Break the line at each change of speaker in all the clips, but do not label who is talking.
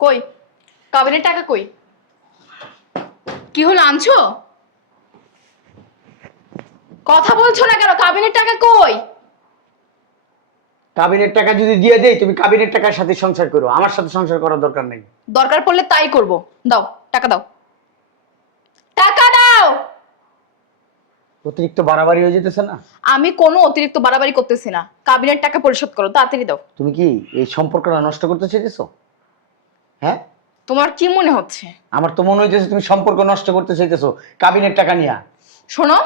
কই? কাবিনের টাকা কই? কি হলো আনছো? কথা বলছো না কেন? কাবিনের টাকা কই?
কাবিনের টাকা যদি দিয়ে দেই তুমি কাবিনের টাকার সাথে সংসার করো। আমার সাথে সংসার করার দরকার নেই।
দরকার পড়লে তাই করব। দাও টাকা দাও। টাকা দাও!
অতিরিক্ত বাড়াবাড়ি হয়ে যেতেছে না?
আমি কোনো অতিরিক্ত বাড়াবাড়ি করতেছি না। কাবিনের টাকা পরিশোধ করো তাড়াতাড়ি দাও।
তুমি কি এই সম্পর্কটা নষ্ট করতে চাইতেছো? হ্যাঁ?
তোমার কি মনে হচ্ছে?
আমার তো মনে হইতেছে তুমি সম্পর্ক নষ্ট করতে চাইতেছো কাবিনের টাকা নিয়া।
শোনো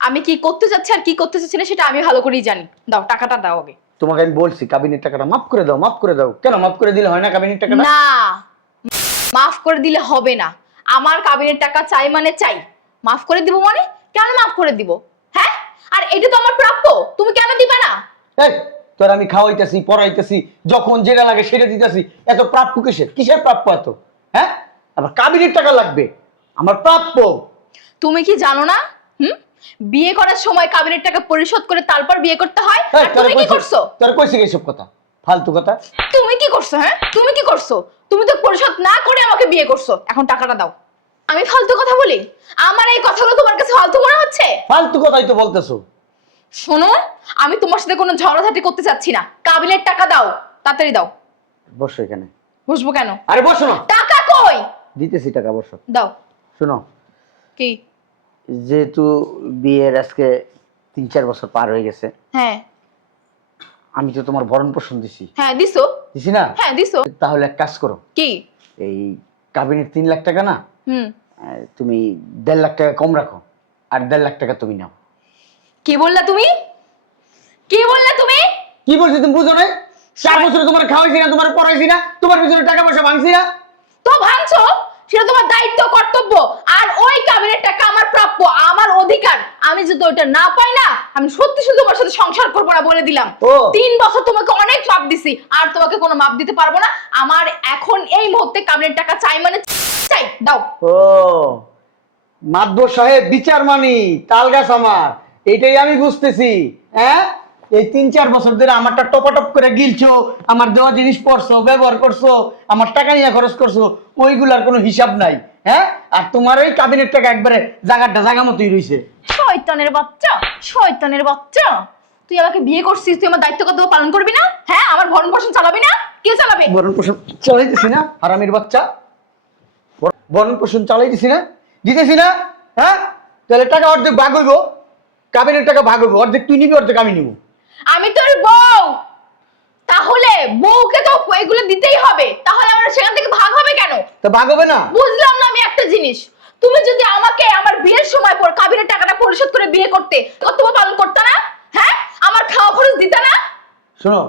আমি কি করতে যাচ্ছি আর কি করতে চাচ্ছি না সেটা আমি ভালো করেই জানি। দাও টাকাটা দাও আগে।
তোমাকে আমি বলছি কাবিনের টাকাটা মাফ করে দাও মাফ করে দাও। কেন মাফ করে দিলে হয় না কাবিনের টাকাটা?
না মাফ করে দিলে হবে না। আমার কাবিনের টাকা চাই মানে চাই। মাফ করে দিব মানে? কেন মাফ করে দিব? হ্যাঁ? আর এটা তো আমার প্রাপ্য। তুমি কেন দিবে না?
এই, তোর আমি খাওয়াইতেছি পড়াইতেছি যখন যেটা লাগে সেটা দিতেছি। এত প্রাপ্য কিসের? কিসের প্রাপ্য এত? হ্যাঁ? আবার কাবিনের টাকা লাগবে। আমার প্রাপ্য।
তুমি কি জানো না? হুম? বিয়ে করার সময় কাবিনের টাকা পরিশোধ করে তারপর বিয়ে করতে হয়? আর তুমি কি করছ?
তোরা কইছিস এইসব কথা? ফালতু কথা?
তুমি কি করছ হ্যাঁ? তুমি কি করছ? তুমি তো পরিশোধ না করে আমাকে বিয়ে করছ। এখন টাকাটা দাও। আমি ফালতু কথা বলি? আমার এই কথাগুলো তোমার কাছে ফালতু মনে হচ্ছে?
ফালতু কথাই তো বলতেছো।
শোনো আমি তোমার সাথে কোনো ঝগড়াঝাটি করতে চাচ্ছি না। কাবিলের টাকা দাও তাড়াতাড়ি দাও।
বসো এখানে।
বুঝব কেন?
আরে বসো না।
টাকা কই?
দিতেছি টাকা বসো।
দাও।
শোনো।
কি?
যেহেতু বিয়ের আজকে তিন চার বছর পার হয়ে গেছে
হ্যাঁ।
আমি তো তোমার ভরণ পোষণ দিছি।
হ্যাঁ দিছো।
দিছি না?
হ্যাঁ দিছো।
তাহলে এক কাজ করো।
কি?
এই কাবিনের তিন লাখ টাকা না
হুম।
তুমি দেড় লাখ টাকা কম রাখো আর দেড় লাখ টাকা তুমি নাও।
কি বললা তুমি? কি বললা তুমি?
কি বলছি তুমি বুঝো নাই? চার বছরে তোমার খাওয়াইছি না তোমার পড়াইছি না তোমার পিছনে টাকা পয়সা ভাঙছি না।
তো ভাঙছো? সেটা তোমার দায়িত্ব কর্তব্য। আর ওই কাবিনের টাকা আমার প্রাপ্য আমার অধিকার। আমি যদি ওইটা না পাই না আমি সত্যি শুধু তোমার সাথে সংসার করব না বলে দিলাম। তিন বছর তোমাকে অনেক মাপ দিছি আর তোমাকে কোনো মাপ দিতে পারব না। আমার এখন এই মুহূর্তে কাবিনের টাকা চাই মানে চাই। দাও।
ও। মাদবর সাহেব বিচার মানি তাল গাছ আমার। এইটাই আমি বুঝতেছি হ্যাঁ? এই তিন চার বছর ধরে আমারটা টপাটপ করে গিলছো আমার দেওয়া জিনিস পড়ছো ব্যবহার করছ আমার টাকা নিয়ে খরচ করছ ওইগুলার কোনো হিসাব নাই হ্যাঁ? আর তোমার ওই কাবিনের টাকা একবারে জায়গাটা জায়গা মতোই রইছে।
শয়তানের বাচ্চা শয়তানের বাচ্চা। তুই আমাকে বিয়ে করছিস তুই আমার দায়িত্ব কর্তব্য পালন করবি না? হ্যাঁ আমার ভরণ পোষণ চালাবি না? কে চালাবে?
ভরণ পোষণ চালাইতেছি না হারামির বাচ্চা। ভরণ পোষণ চালাইতেছি না দিতেছি না হ্যাঁ? তাহলে টাকা অর্ধেক ভাগ হইব। কাবিনের টাকা ভাগ হইব অর্ধেক তুই নিবি অর্ধেক আমি নিব।
আমি তোর বউ। তাহলে বউকে তো এগুলো দিতেই হবে। তাহলে আমার সেখান থেকে ভাগ হবে কেন?
তা ভাগ হবে না।
বুঝলাম না আমি একটা জিনিস। তুমি যদি আমাকে আমার বিয়ের সময় পর কাবিনের টাকাটা পরিশোধ করে বিয়ে করতে কর্তব্য পালন করতে না? হ্যাঁ? আমার খাওয়া খরচ দিতে না?
শোনো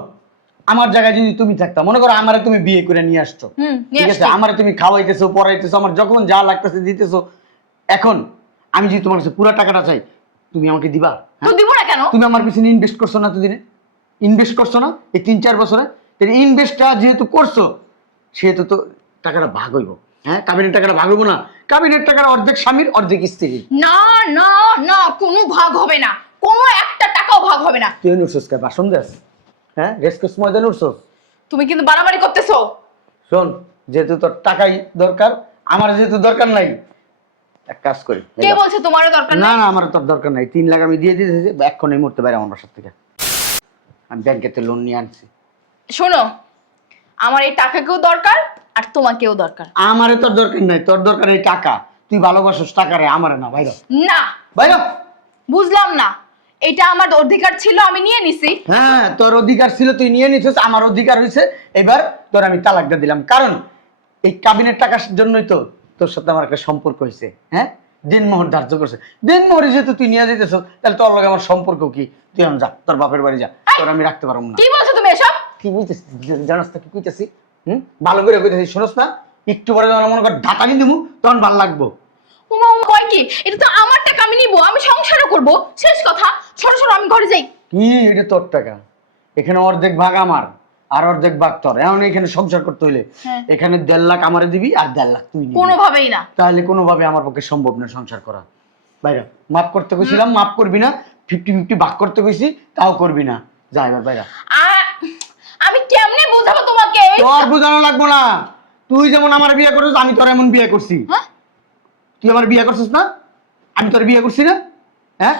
আমার জায়গায় যদি তুমি থাকতা মনে করো আমারে তুমি বিয়ে করে নিয়ে আসছো। ঠিক আছে। আমারে তুমি খাওয়াইতেছো পড়াইতেছো আমার যখন যা লাগতেছে দিতেছো। এখন আমি যদি তোমার কাছে পুরো টাকাটা চাই তুমি আমাকে দিবা
তো
হ্যাঁ?
দিব না কেন?
তুমি আমার পিছনে ইনভেস্ট করছ না দুদিনে ইনভেস্ট করছ না? এই তিন চার বছরে? ইনভেস্টটা যেহেতু করছ সেহেতু তো টাকাটা ভাগ হইব হ্যাঁ? কাবিনের টাকাটা ভাগ হইব না। কাবিনের টাকাটা অর্ধেক স্বামীর অর্ধেক স্ত্রীর।
না না না কোনো ভাগ হবে না। কোনো একটা টাকাও ভাগ হবে না।
তুই উঠছোস কে? বাসন দেস হ্যাঁ? রেসকোস ময়দান উঠছোস
তুমি কিন্তু বাড়াবাড়ি করতেছো।
শোন যেহেতু তোর টাকাই দরকার আমার যেহেতু দরকার নাই এক কাজ করি
কে বলছে তোমারও দরকার
না না আমার তোর দরকার নাই। তিন লাখ আমি দিয়ে দিতেছি এই মুহূর্তে বাইরে আমার বাসার থেকে। আমি ব্যাংকেতে লোন নিয়ে আনছি।
শোনো আমার এই টাকাকেও দরকার আর তোমাকেও দরকার।
আমারে তোর দরকার নাই তোর দরকার এই টাকা। তুই ভালোবাসিস টাকারে আমারে না বাইরে।
না।
বাইরে।
বুঝলাম না। এটা আমার অধিকার ছিল আমি নিয়ে নিছি।
হ্যাঁ তোর অধিকার ছিল তুই নিয়ে নিছিস আমার অধিকার হয়েছে এবার তোর আমি তালাকটা দিলাম। কারণ এই কাবিনের টাকার জন্যই তো তোর সাথে আমার একটা সম্পর্ক হয়েছে হ্যাঁ? দিনমোহর ধার্য করছে। দিনমোহরে যেহেতু তুই নিয়ে যেতেছ তাহলে তোর লগে আমার সম্পর্ক কি? তুই এখন যা তোর বাপের বাড়ি যা তোর আমি রাখতে পারব না।
কি বলছো তুমি এসব?
কি বুঝতেছি জানাস তো কি কইতেছি? হুম? ভালো করে কইতেছি শুনস না? একটু পরে যখন মনে কর ঢাকানি দিমু তখন ভালো লাগবো।
উমা উমা কয় কি? এটা তো আমার টাকা আমি নিবো আমি সংসারও করব। শেষ কথা সরো সরো আমি ঘরে যাই।
কি? এটা তোর টাকা। এখানে অর্ধেক ভাগ আমার। আর অর্ধেক ভাগ তোর। এখন এখানে সংসার করতে হইলে
হ্যাঁ।
এখানে দেড় লাখ আমারে দিবি আর দেড় লাখ তুই
কোনোভাবেই না।
তাহলে কোনোভাবে আমার পক্ষে সম্ভব না সংসার করা। বাইরে মাফ করতে কইছিলাম মাফ করবি না। ফিফটি ফিফটি ভাগ করতে কইছি তাও করবি না। যা এবার বাইরা।
আমি কেমনে বোঝাবো তোমাকে?
তোর বোঝানো লাগবো না। তুই যেমন আমার বিয়ে করছিস আমি তোর এমন বিয়ে করছি।
হ্যাঁ?
তুই আমার বিয়ে করছিস না? আমি তোর বিয়ে করছি না? হ্যাঁ!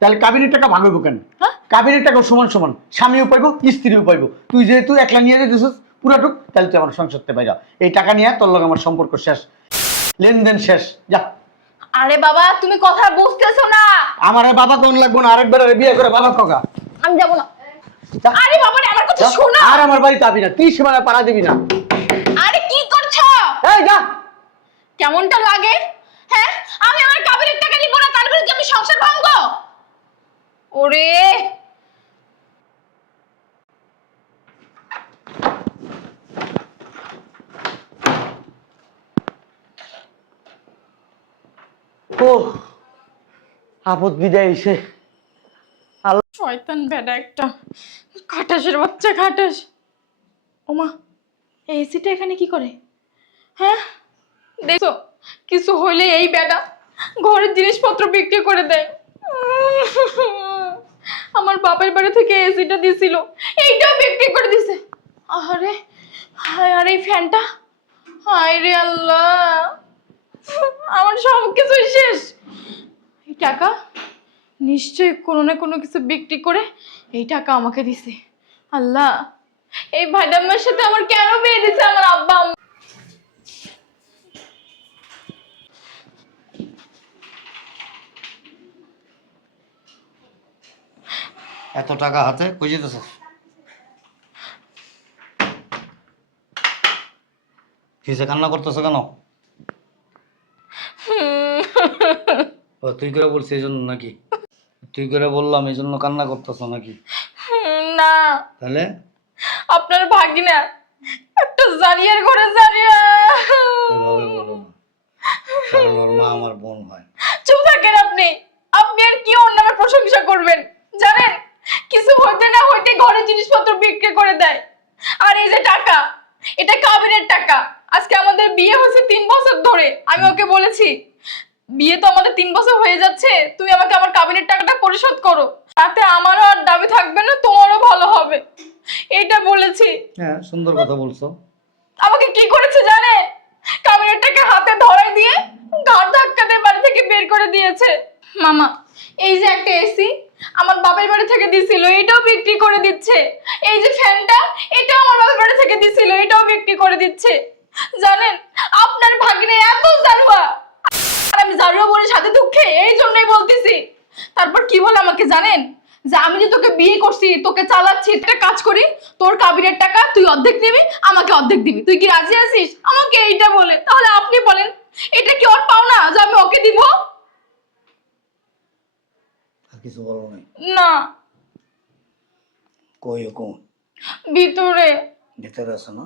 তাহলে কাবিনের টাকা ভাগ হইব কেন?
হ্যাঁ?
কাবিনের টাকা সমান সমান স্বামীও পাইব স্ত্রীও পাইব। তুই যেহেতু একলা নিয়ে যেতেছিস পুরাটুক তাহলে তুই আমার সংসারতে পাইরা এই টাকা নিয়ে তোর লগে আমার সম্পর্ক শেষ লেনদেন শেষ যা।
আরে বাবা তুমি কথা বুঝতেছো না।
আমার বাবা কোন লাগবো না আরেকবার আরে বিয়ে করে বাবা কগা
আমি যাব না। আরে বাবা আমার কথা
যা।
শোনো।
আর আমার বাড়িতে আবি না তুই সীমানা পাড়া দিবি না।
আরে কি করছ?
এই যা।
কেমনটা লাগে? হ্যাঁ আমি আমার কাবিনের টাকা নিব না তার বিরুদ্ধে আমি সংসার ভাঙবো? ওরে!
ও আপদ বিদায় এসে
শয়তান বেডা একটা। খাটাসের বাচ্চা খাটাস। ওমা এই এসিটা এখানে কি করে? হ্যাঁ? দেখো কিছু হইলে এই বেডা ঘরের জিনিসপত্র বিক্রি করে দেয়। আমার বাপের বাড়ি থেকে এসিটা দিছিল এইটাও বিক্রি করে দিছে। আরে হায়, আরে এই ফ্যানটা? হায় রে আল্লাহ। আমার সব কিছুই শেষ। এই টাকা নিশ্চয়ই কোনো না কোনো কিছু বিক্রি করে এই টাকা আমাকে দিছে। আল্লাহ, এই ভাইডাম্মার সাথে আমার কেন বিয়ে দিছে? আমার আব্বা
এত টাকা হাতে? কই যেতেছ? কিসে কান্না করতেছো কেন? ও তুই করে বলছিস এই জন্য নাকি? তুই করে বললাম এই জন্য কান্না করতেছো নাকি?
না।
তাহলে?
আপনার ভাগিনা একটা জারিয়ার ঘরে জারিয়া
এভাবে বলো না। কারণ ওর মা আমার বোন হয়।
চুপ থাকেন আপনি। আপনি আর কি নামে প্রশংসা করবেন? না হইতে ঘরের জিনিসপত্র বিক্রি করে দেয়। আর এই যে টাকা এটা কাবিনের টাকা। আজকে আমাদের বিয়ে হয়েছে তিন বছর ধরে। আমি ওকে বলেছি বিয়ে তো আমাদের তিন বছর হয়ে যাচ্ছে তুমি আমাকে আমার কাবিনের টাকাটা পরিশোধ করো। তাতে আমারও আর দাবি থাকবে না তোমারও ভালো হবে। এটা বলেছি।
হ্যাঁ সুন্দর কথা বলছো।
আমাকে কি করেছে জানে? কাবিনের টাকা হাতে ধরাই দিয়ে ঘাট ধাক্কা দিয়ে বাড়ি থেকে বের করে দিয়েছে। মামা এই যে একটা এসি আমার বাপের বাড়ি থেকে দিছিল, এটাও বিক্রি করে দিচ্ছে। এই যে ফ্যানটা, এটাও আমার বাপের বাড়ি থেকে দিছিল, এটাও বিক্রি করে দিচ্ছে। জানেন, আপনার ভাগ্নে এত জারুয়া। আমি জারুয়া বোনের সাথে দুঃখে এই জন্যই বলতেছি। তারপর কি বলে আমাকে জানেন? যে আমি যে তোকে বিয়ে করছি, তোকে চালাচ্ছি, একটা কাজ করি, তোর কাবিনের টাকা তুই অর্ধেক নিবি, আমাকে অর্ধেক দিবি। তুই কি রাজি আছিস? আমাকে এইটা বলে। তাহলে আপনি বলেন, এটা কি ওর পাও না যে আমি ওকে দিব?
কিছু বলো নাই?
না।
কই ও কোন
ভিতরে
ভিতরে আছে না?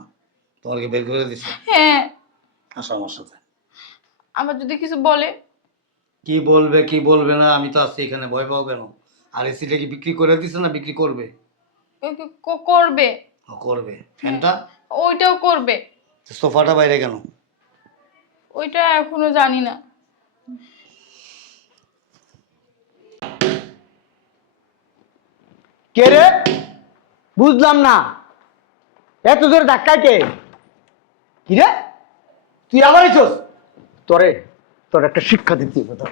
তোমার কি বের করে দিছে?
হ্যাঁ।
আসো আমার সাথে
আবার যদি কিছু বলে।
কি বলবে কি বলবে না আমি তো আছি এখানে ভয় পাও কেন? আর এসিটা কি বিক্রি করে দিছে না বিক্রি করবে?
কি করবে?
ও, করবে। ফ্যানটা?
ওইটাও করবে।
সোফাটা বাইরে কেন?
ওইটা এখনও জানি না।
কে রে? বুঝলাম না। এত জোরে ধাক্কায় কে? কি রে? তুই আবার এসোস তোরে, তোর একটা শিক্ষা দিতে হবে তোর।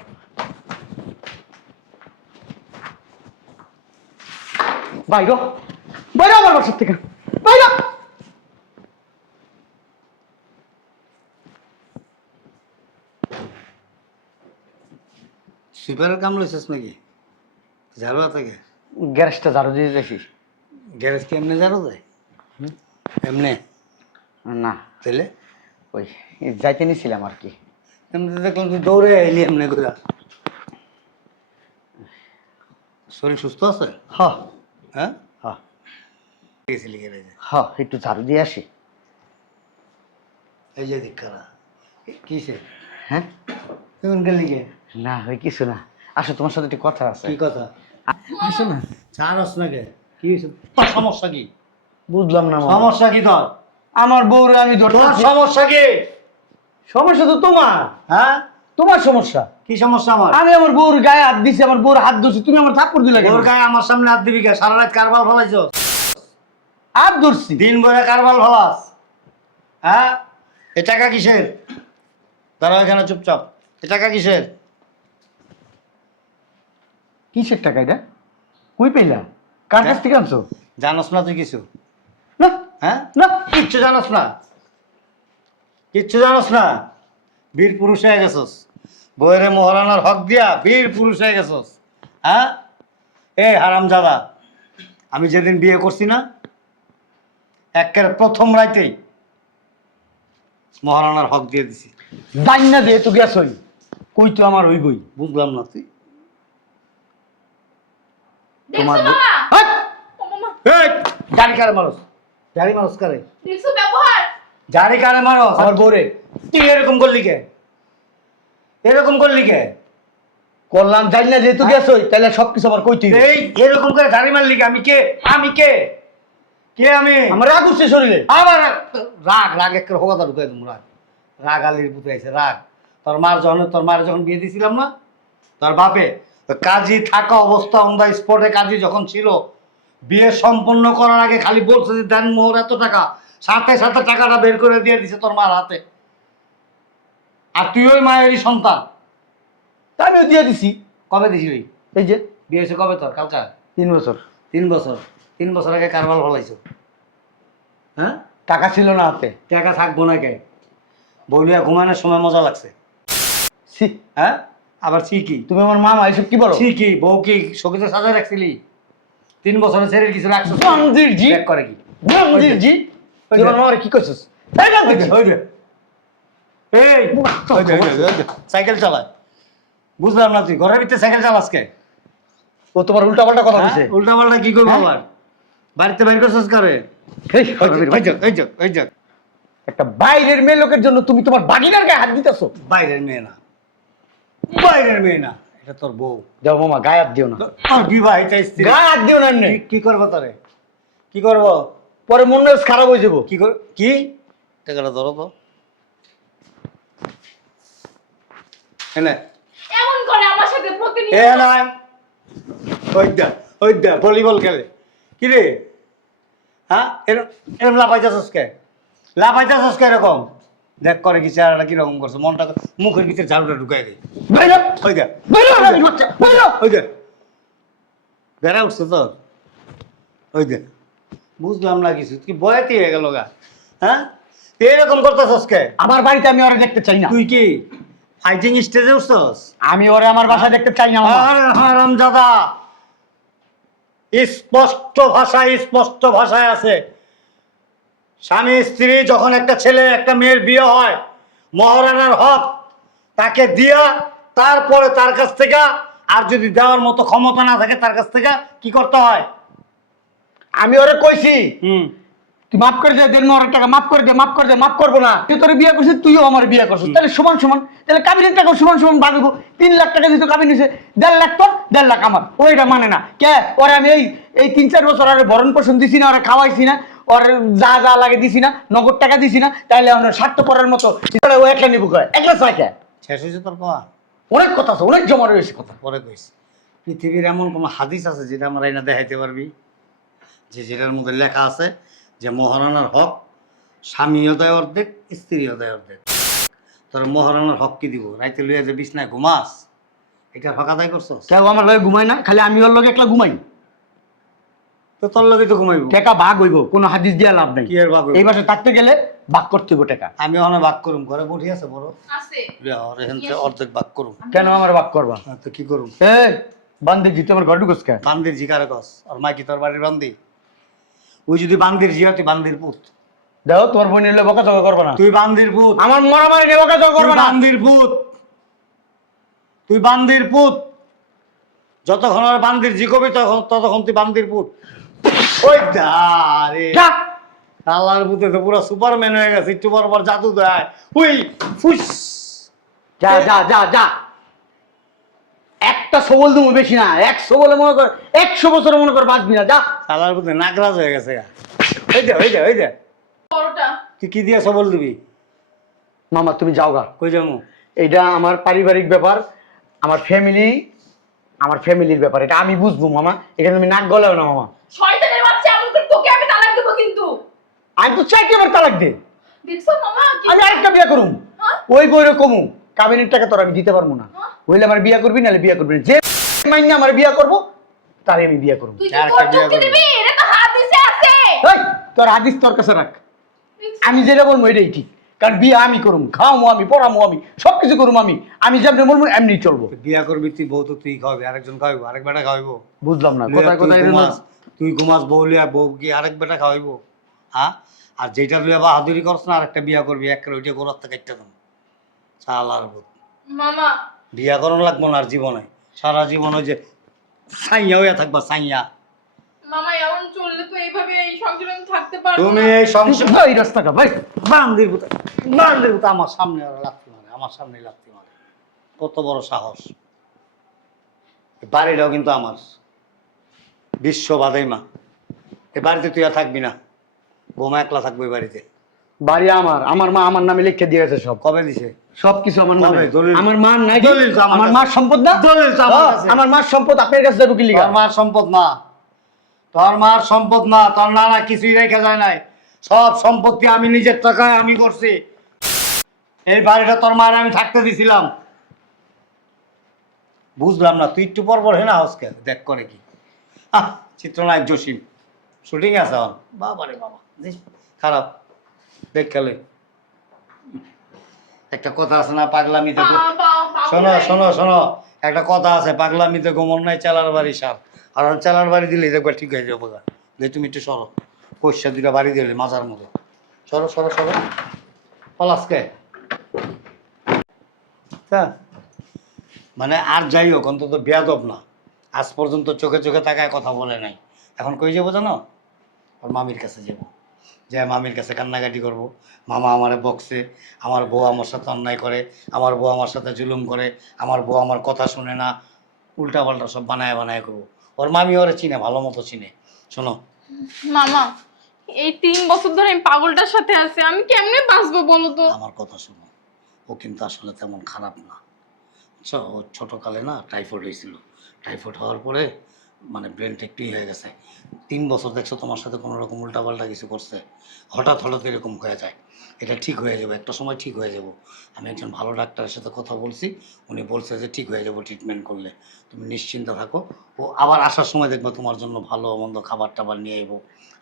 বাইর বাইর আমার বাসার থেকে। বাইর।
সুইপারের কাম লইছিস নাকি? ঝাড়ুয়া থেকে
গ্যারেজটা ঝাড়ু দিয়ে দেখি
গ্যারেজ কি এমনি ঝাড়ু দেয়? এমনি?
না।
তাহলে
ওই যাইতে নিছিলাম আর কি।
এমনি দেখলাম তুই দৌড়ে এলি এমনি ঘুরা শরীর সুস্থ আছে?
হ।
হ্যাঁ?
হ।
গেছিলি গ্যারেজে?
হ একটু ঝাড়ু দিয়ে আসি।
এই যে দীক্ষারা কিসে
হ্যাঁ?
তুমি গেলি
না ওই কিছু না। আসো তোমার সাথে একটু কথা আছে।
কি কথা?
আসো না।
ছাড়স না কে কি তোর সমস্যা কি?
বুঝলাম না
সমস্যা কি তোর?
আমার বউরে আমি ধরতে
সমস্যা কি?
সমস্যা তো তোমার।
হ্যাঁ?
তোমার সমস্যা?
কি সমস্যা আমার?
আমি আমার বউর গায়ে হাত দিছি আমার বউর হাত ধরছি তুমি আমার থাপ্পড় দিলে
ওর গায়ে আমার সামনে হাত দিবি কে? সারা রাত কারবাল ফলাইছ
হাত ধরছি।
দিন ভরে কারবাল ফলাস। হ্যাঁ? এ টাকা কিসের? দাঁড়াও এখানে চুপচাপ। এ টাকা কিসের?
কিসের টাকা এটা? কই পেলা কার কাছ থেকে আনছো?
জানোস না তুই কিছু।
না।
হ্যাঁ?
না।
কিচ্ছু জানোস না। কিচ্ছু জানোস না। বীর পুরুষ হয়ে গেছস। বইরে মহারানার হক দিয়া বীর পুরুষ হয়ে গেছস। হ্যাঁ? এ হারাম দাদা আমি যেদিন বিয়ে করছি না একের প্রথম রাইতেই মহারানার হক দিয়ে দিছি।
জানি না যে তুই গেছই। কই তো আমার ওই বই
বুঝলাম না তুই। তোমার- জারি কারে জারি মারস কারে? কারে মারস?
আমার বউরে।
তুই এরকম করলি কে? এরকম করলি কে?
করলাম জানি না যে তুই গেছই তাহলে সবকিছু আমার কই তুই
এই এরকম করে ঝাড়ি মারলি কে? আমি কে? আমি কে? কে আমি?
আমার রাগ উঠছে শরীরে।
আবার রাগ। রাগ একটা হোকাতা ঢুকাই তুমি রাগ। রাগ আলির পুতে আছে রাগ। তোর মার যখন তোর মার যখন বিয়ে দিছিলাম না তোর বাপে কাজী থাকা অবস্থা অন দ্য স্পটে কাজী যখন ছিল বিয়ে সম্পন্ন করার আগে খালি বলছে যে দেন মোহর এত টাকা। সাথে সাথে টাকাটা বের করে দিয়ে দিছে তোর মার হাতে। আর তুই ওই মায়েরই সন্তান।
তা আমিও দিয়ে দিছি।
কবে দিছিলি
এই যে
বিয়ে হয়েছে কবে তোর কালকা
তিন বছর।
তিন বছর। তিন বছর আগে কারবাল ফলাইছো হ্যাঁ?
টাকা ছিল না হাতে।
টাকা থাকব না কে? বলিয়া ঘুমানোর সময় মজা লাগছে। হ্যাঁ? আবার ঠিকই
তুমি আমার মামা এসব কি বলো?
ঠিকই বউ কি শোকেতে সাজা রাখছিলি? তিন বছরের ছেড়ে কিছু রাখছো?
মন্দির জি
Check করে কি?
মন্দির জি তুই আমার মামারে কি করছিস? এই না
এই। সাইকেল চালায়। বুঝলাম না তুই। ঘরের ভিতরে সাইকেল চালাস কে?
ও তোমার উল্টা পাল্টা কথা বলছে।
উল্টা পাল্টা কি করব
হ্যাঁ?
আবার? বাড়িতে বাইর করছিস করে?
এই,
ওই যে, ওই যে, ওই যে,
একটা বাইরের মেয়ে লোকের জন্য তুমি তোমার বাগিনার গায়ে হাত দিতেছো।
বাইরের মেয়ে না। বাইরের মেয়ে না। এটা তোর বউ।
যাও মামা গায়ে হাত দিও না।
তোর বিবাহিত স্ত্রী
গায়ে হাত দিও না এমনি।
কি- কি করব তারে? কি করব?
পরে মন মেজাজ খারাপ হয়ে যাব।
কি কর কি? টাকাটা ধরো তো। এনে।
এমন করে আমার সাথে
এ
প্রতিনিয়ত
না ওই দা ওই দা ভলিবল খেলে। কি রে? হ্যাঁ? এরম লাফাইতেছস কে এরকম? দেখ করে কি চেহারাটা কীরকম করছে মনটা মুখের ভিতরে ঝাড়ুটা ঢুকাই দে।
বাইরে!
ওই দা বেড়া উঠছে তোর। ওই দে বুঝলাম না কিছু কি বয়াতি হয়ে গেল গা। হ্যাঁ? এরকম করতেছস কে?
আমার বাড়িতে আমি ওরা দেখতে চাই না।
তুই কি ফাইটিং স্টেজে উঠছস?
আমি ওরে আমার বাসায় দেখতে চাই না।
আরে হারাম দাদা স্পষ্ট ভাষায় স্পষ্ট ভাষায় আছে। স্বামী স্ত্রী যখন একটা ছেলে একটা মেয়ের বিয়ে হয় মহারানার হক তাকে দিয়া তারপরে তার কাছ থেকে আর যদি দেওয়ার মতো ক্ষমতা না থাকে তার কাছ থেকে কি করতে হয়?
আমি ওরে কইছি
হুম।
তুই মাফ করে দে দেড় হাজার টাকা মাফ করে দে মাফ করে দে মাফ করব না। তুই তোর বিয়ে করছিস তুইও আমার বিয়ে করছিস। তাহলে সমান সমান তাহলে কাবিনের টাকা সমান সমান ভাগবো তিন লাখ টাকা দিতে কাবিন নিছে দেড় লাখ তোর দেড় লাখ আমার। ওইটা মানে না। কে? ওরে আমি এই এই তিন চার বছর আরে ভরণ পোষণ দিছি না ওরে খাওয়াইছি না। ওর যা যা লাগে দিছি না নগদ টাকা দিছি না তাহলে আমরা স্বার্থ করার মতো ও একলা নিবো কয়? একলা চাই
শেষ হয়েছে তোর পাওয়া
অনেক কথা আছে অনেক জমা রয়েছে কথা।
পরে কইস। পৃথিবীর এমন কোনো হাদিস আছে যেটা আমরা এনে দেখাইতে পারবি? যে যেটার মধ্যে লেখা আছে যে মহারানার হক স্বামীও দেয় অর্ধেক স্ত্রীও দেয় অর্ধেক। তোর মহারানার হক কি দিব? রাইতে লইয়া যে বিছনায় ঘুমাস। এটা হক আদায় করছ
কেউ আমার লগে ঘুমাই না খালি আমি ওর লগে একলা ঘুমাই।
তো তোর লগে তো ঘুমাইব।
টাকা ভাগ হইব কোনো হাদিস দিয়া লাভ নাই।
কি আর ভাগ হইব?
এই মাসে থাকতে গেলে ভাগ করতে হইব টাকা।
আমি ওখানে ভাগ করুম ঘরে বসে আছে বড়।
আছে।
এখান থেকে অর্ধেক ভাগ করুম।
কেন আমার ভাগ করবা?
হ্যাঁ, তো কি করুম?
এ বান্দির জি তোমার ঘর ঢুকস কে?
বান্দির জি কারে কস? আর মা কি তোর বাড়ির বান্দি? ওই যদি বান্দির জি হয় তুই বান্দির পুত।
দেখো তোমার বোন নিলে বকা চকা করবা না।
তুই বান্দির পুত।
আমার মরামারি নিয়ে বকা চকা
তুই
করবা না।
বান্দির পুত। তুই বান্দির পুত। যতক্ষণ আর বান্দির জি কবি তখন ততক্ষণ তুই বান্দির পুত। ওই দারে আল্লাহর পুতে তো পুরো সুপারম্যান হয়ে গেছে একটু পর পর জাদু দেয়। উই ফুস।
যা যা যা যা। একটা সবল তুমি বেশি না এক সবলে মনে কর একশো বছর মনে কর বাঁচবি না যা।
আল্লাহর নাকরাজ হয়ে গেছে গা। ওই ওই ওই তুই কি দিয়ে সবল দিবি?
মামা তুমি যাও গা।
কই যাব?
এটা আমার পারিবারিক ব্যাপার আমার ফ্যামিলি আমার ফ্যামিলির ব্যাপার এটা আমি বুঝব মামা। এখানে তুমি নাক গলাও না মামা
শয়তানের বাচ্চা এমন করে তোকে আমি তালাক দেবো কিন্তু।
আমি তো এবার তালাক দে।
দেখছ মামা
আমি আরেকটা বিয়ে করুম।
হ্যাঁ?
ওই বইরে কমু কাবিনের টাকা তোর আমি দিতে পারব না।
হ্যাঁ?
হইলে আমার বিয়ে করবি নাহলে বিয়ে করবি না। যে মাইনে আমার বিয়ে করব তারে আমি বিয়ে করব
তোর
বিয়ে করবি।
হাদিসে
তোর হাদিস তোর কাছে রাখ। আমি যেটা বলব এটাই ঠিক। কারণ বিয়ে আমি করুম খাওয়ামো আমি পড়ামো আমি সব কিছু করুম আমি। আমি যেমনি বলব এমনি চলবো।
বিয়া করবি তুই বউ তো তুই খাওয়াবি আরেকজন খাওয়াইবো আরেক বেটা খাওয়াইবো।
বুঝলাম না কোথায় কোথায়
তুই ঘুমাস বউ লিয়া বউ কি আরেক বেটা খাওয়াইবো? হ্যাঁ? আর যেটা লইয়া বাহাদুরি করছ না আরেকটা বিয়া করবি এক ওইটা গোড়ার থেকে একটা দাম চালার ভূত।
মামা।
বিয়া করানো লাগবো না আর জীবনে। সারা জীবন ওই যে সাইয়া হইয়া থাকবা সাইয়া।
মামা এমন চললে তো এইভাবে এই সংসারে আমি থাকতে পারব
তুমি এই সংসার
এই রাস্তাটা ভাই
বান্দির বান্দির আমার সামনে লাগতে মারে আমার সামনে লাগতে মারে। কত বড় সাহস। বাড়িটাও কিন্তু আমার। বিশ্ব বাদাইমা এই বাড়িতে তুই আর থাকবি না। বৌমা একলা থাকব এই বাড়িতে।
বাড়ি আমার। আমার মা আমার নামে লিখে দিয়েছে সব।
কবে দিছে?
সবকিছু আমার নামে।
দলিল?
আমার মার নাই
দলিল আমার
আমার মার সম্পদ না?
দলিল আমার
মার সম্পদ আপনার কাছে যাব কি লিগা?
তোর মার সম্পদ না। তোর মার সম্পদ না। তোর নানা কিছুই রেখে যায় নাই। সব সম্পত্তি আমি নিজের টাকায় আমি করছি। এই বাড়িটা তোর মায়ের আমি থাকতে দিছিলাম। বুঝলাম না তুই একটু পর পর হেনা আজকে দেখ করে কি। আহ চিত্রনায়ক জসিম। শুটিং আছে বাবা রে বাবা। খারাপ। দেখ খেলে। একটা কথা আছে না পাগলামিতে শোনো শোনো শোনো। একটা কথা আছে পাগলামিতে গোমর নাই চালার বাড়ি সার। আর চালার বাড়ি দিলে দেখবে ঠিক হয়ে যাবে বোঝা যে তুমি একটু সরো। পয়সা দুটা বাড়ি দিলে মাজার মতো। সরো সরো সরো। পলাশকে হ্যাঁ মানে আর যাই হোক অন্তত বেয়াদব না। আজ পর্যন্ত চোখে চোখে তাকায় কথা বলে নাই। এখন কই যাব জানো? ওর মামির কাছে যাব। যে মামির কাছে কান্নাকাটি করব। মামা আমার বক্সে আমার বউ আমার সাথে অন্যায় করে আমার বউ আমার সাথে জুলুম করে আমার বউ আমার কথা শুনে না উল্টা পাল্টা সব বানায় বানায় করব। ওর মামি ওরে চিনে ভালো মতো চিনে। শোনো।
মামা এই তিন বছর ধরে আমি পাগলটার সাথে আছি আমি কেমনে বাঁচবো বলো তো?
আমার কথা শোনো। ও কিন্তু আসলে তেমন খারাপ না। ছোটোকালে না টাইফয়েড হয়েছিল। টাইফয়েড হওয়ার পরে মানে ব্রেনটা একটু হয়ে গেছে। তিন বছর দেখছ তোমার সাথে কোনো রকম উল্টাপাল্টা কিছু করছে? হঠাৎ হঠাৎ এরকম হয়ে যায়। এটা ঠিক হয়ে যাবে, একটা সময় ঠিক হয়ে যাব। আমি একজন ভালো ডাক্তারের সাথে কথা বলছি, উনি বলছে যে ঠিক হয়ে যাব ট্রিটমেন্ট করলে। তুমি নিশ্চিন্ত থাকো। ও আবার আসার সময় দেখবে তোমার জন্য ভালো মন্দ খাবার টাবার নিয়ে এবো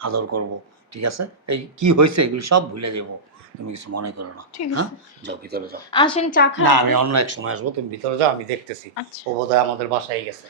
আদর করব। ঠিক আছে? এই কি হয়েছে এগুলো সব ভুলে যাব। তুমি কিছু মনে করো না। হ্যাঁ? যাও ভিতরে যাও।
আসেন চা
না আমি অন্য এক সময় আসব তুমি ভিতরে যাও আমি দেখতেছি।
আচ্ছা।
ও বোধহয় আমাদের বাসায় গেছে।